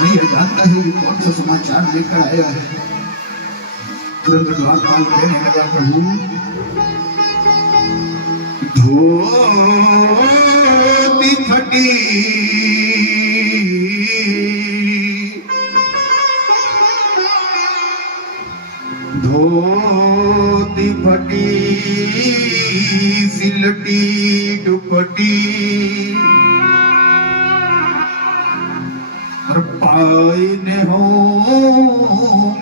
कन्हैया जानता है ये कौन सा समाचार लेकर आया है। तुरंत द्वारपाल कहने लगा, प्रभु धोती फटी धोती फटी सिलटी दुपटी और पाई ने हो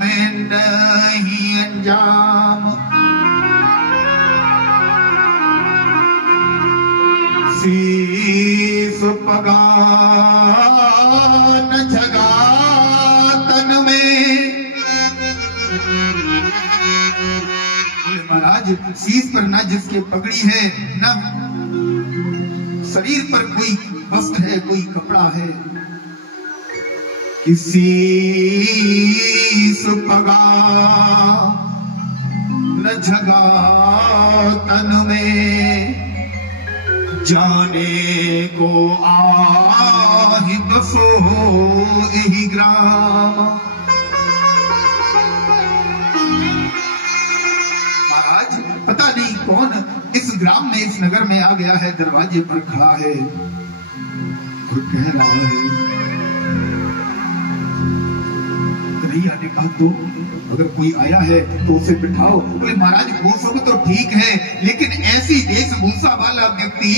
मैं नहीं अंजाम। शीश पगा न जगा तन में। महाराज शीश पर न जिसके पगड़ी है, न शरीर पर कोई वस्त्र है, कोई कपड़ा है। किसी सुपगा न जगा तन में, जाने को आहि बसो यही ग्राम। महाराज पता नहीं कौन इस ग्राम में, इस नगर में आ गया है, दरवाजे पर खड़ा है और कह रहा है। कन्हैया ने कहा तो अगर कोई आया है तो उसे बिठाओ। बोले महाराज वो सब तो ठीक है, लेकिन ऐसी वेशभूषा वाला व्यक्ति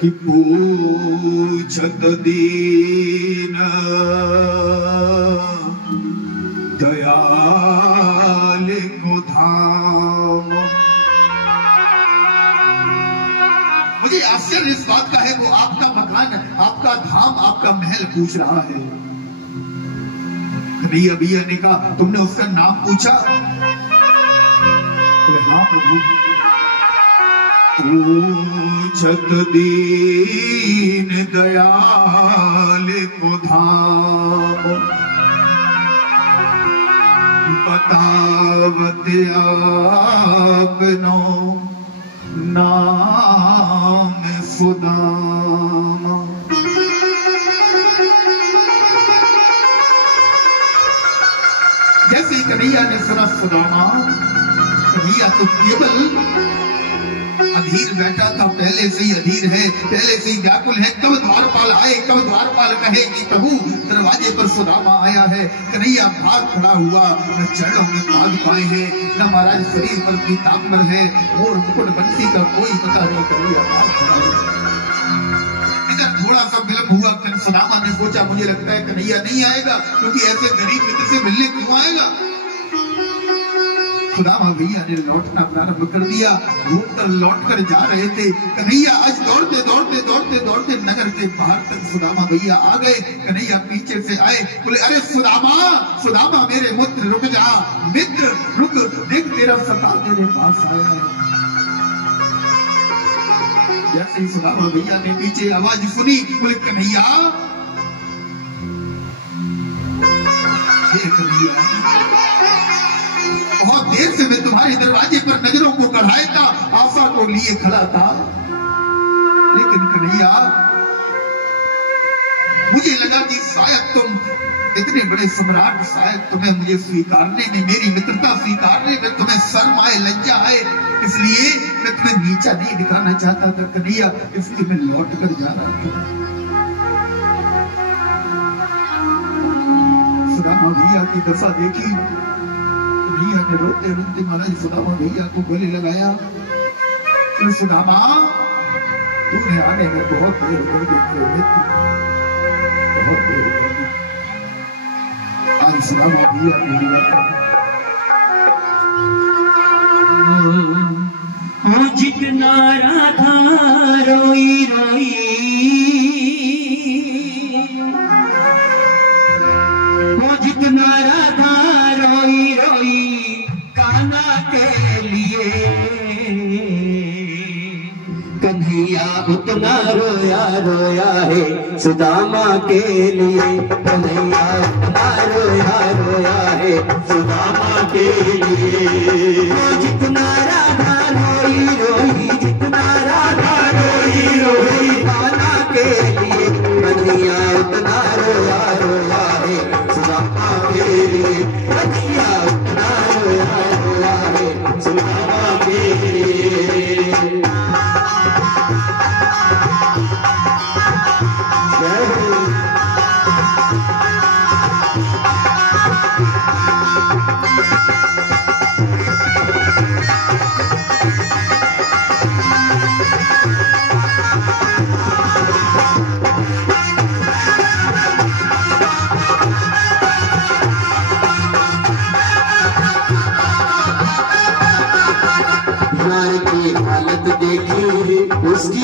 कि पूछत दीन दयाल को धाम। मुझे आश्चर्य इस बात का है, वो आपका मकान, आपका धाम, आपका महल पूछ रहा है। कन्हैया भैया ने कहा तुमने उसका नाम पूछा? हाँ प्रभु। पूछत दीन दयाल को धाम, बतावत आपनो नाम सुदाम। जैसे कन्हैया ने सुना सुदामा, कन्हैया तो केवल अधीर बैठा था, पहले से ही अधीर है, पहले से ही व्याकुल है। कब द्वारपाल आए, कब द्वारपाल कहे कि प्रभु दरवाजे पर सुदामा आया है। कन्हैया भाग खड़ा हुआ, न चरणों में पाद पाए हैं, न महाराज शरीर पर पीताम्बर है, मोर मुकुट बंसी का कोई पता नहीं। कन्हैया भाग खड़ा हुआ। इधर थोड़ा सा विलंब हुआ, सुदामा ने सोचा मुझे लगता है कन्हैया नहीं आएगा, क्योंकि ऐसे गरीब मित्र से मिलने क्यों आएगा। सुदामा भैया ने लौटना प्रारंभ कर दिया। घूमकर लौटकर जा रहे थे। कन्हैया आज दौड़ते दौड़ते दौड़ते दौड़ते नगर के बाहर तक सुदामा भैया आ गए। कन्हैया पीछे से आए, बोले अरे सुदामा, सुदामा मेरे मित्र रुक जा, मित्र रुक, देख तेरा सखा तेरे पास आया है। जैसे ही सुदामा भैया ने पीछे आवाज सुनी, बोले कन्हैया, कन्हैया बहुत देर से मैं तुम्हारे दरवाजे पर नजरों को गढ़ाए था, आशा को लिए खड़ा था, लेकिन कन्हैया मुझे लगा कि शायद तुम इतने बड़े सम्राट, शायद तुम्हें मुझे स्वीकारने में, मेरी मित्रता स्वीकारने में तुम्हें शर्म आए, लज्जा आए, इसलिए मैं तुम्हें नीचा नहीं दिखाना चाहता था कन्हैया, इसलिए मैं लौट कर जा रहा था। सुदामा भैया की दशा देखी, भैया ने रोते रोते महाराज सुदामा भैया को गले लगाया। सुदामा तूने आने में बहुत देर कर दी, बहुत देर कर दी। आज सुदामा भैया ने लिया जितना राधा रोई रोई, वो जितना राधा रोई रोई कान्हा के लिए, कन्हैया उतना रोया रोया है सुदामा के लिए। कन्हैया उतना रोया रोया है सुदामा के लिए। वो जितना राधा रोई रोई, जितना राधा रोई रोई कान्हा के लिए, कन्हैया उतना रोया रोया है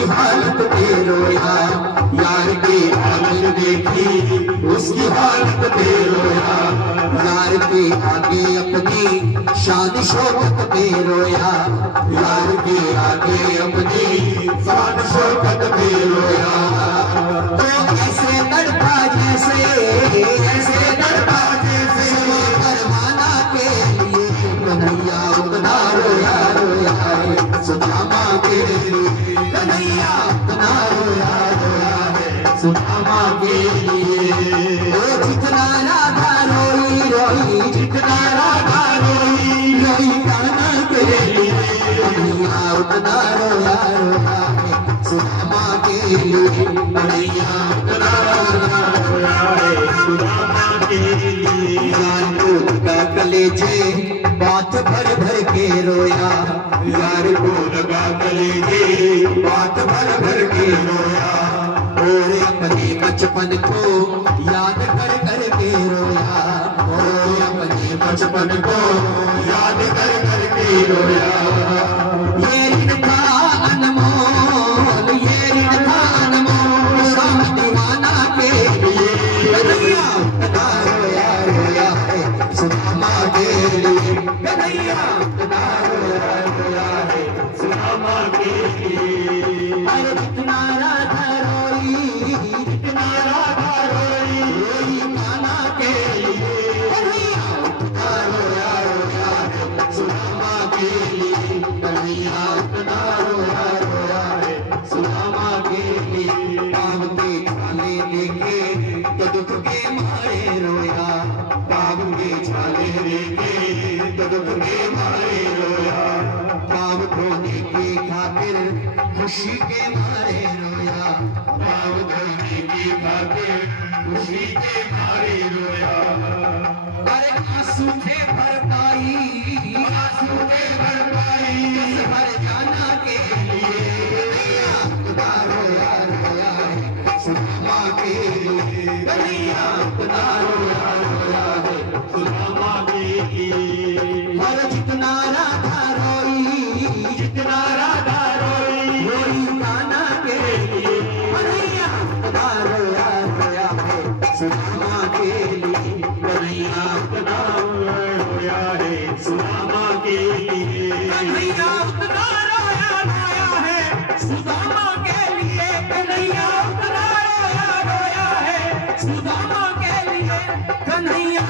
उसकी हालत पे रोया, यार की हालत देखी उसकी हालत पे रोया, यार के आगे अपनी शान शौकत पे रोया, यार के आगे अपनी शान शौकत पे रोया। तो ऐसे तड़पा जैसे परवाना के लिए कन्हैया उतना रोया रोया है सुदामा के लिए, कन्हैया उतना रोया रोया है सुदामा के लिए। जितना राधा रोई रोई, जितना राधा रोई रोई कान्हा के लिए, कन्हैया उतना रोया रोया है सुदामा के लिए, कन्हैया उतना रोया है सुदामा के लिए। यार को लगा कलेजे बात भर भर के रोया, यार को लगा कलेजे बात भर भर के रोया, और अपने बचपन को याद कर कर के रोया, और अपने बचपन को याद कर कर के रोया। ये ऋण था अनमोल, ये ऋण था अनमोल शाम दीवाना के लिए, कन्हैया उतना रोया रोया है सुदामा के लिए, कन्हैया उतना रोया रोया है सुदामा के लिए। अरे जितना राधा रोई, जितना राधा रोई रोई कान्हा के लिए, कन्हैया उतना रोया रोया है सुदामा के लिए, कन्हैया उतना रोया रोया है सुदामा के लिए। पाव के छाले देखे तो दुख के मारे रोया, पाव के छाले देखे तो दुख के मारे रोया, पाव धोने के खातिर खुशी के मारे रोया, पाव धोने की खातिर खुशी के मारे रोया। अरे आंसू थे भरपाई, आंसू थे भरपाई भर जाना के लिए, कन्हैया उतना रोया रोया है सुदामा के लिए, कन्हैया उतना रोया रोया है सुदामा के लिए। अरे जितना राधा रोई, जितना राधा रोई रोई कान्हा के लिए, कन्हैया उतना रोया रोया है सुदामा के लिए, कन्हैया उतना रोया है सुदामा के लिए, कन्हैया उतना रोया रोया है सुदामा के लिए, कन्हैया उतना रोया रोया है सुदामा के लिए, कन्हैया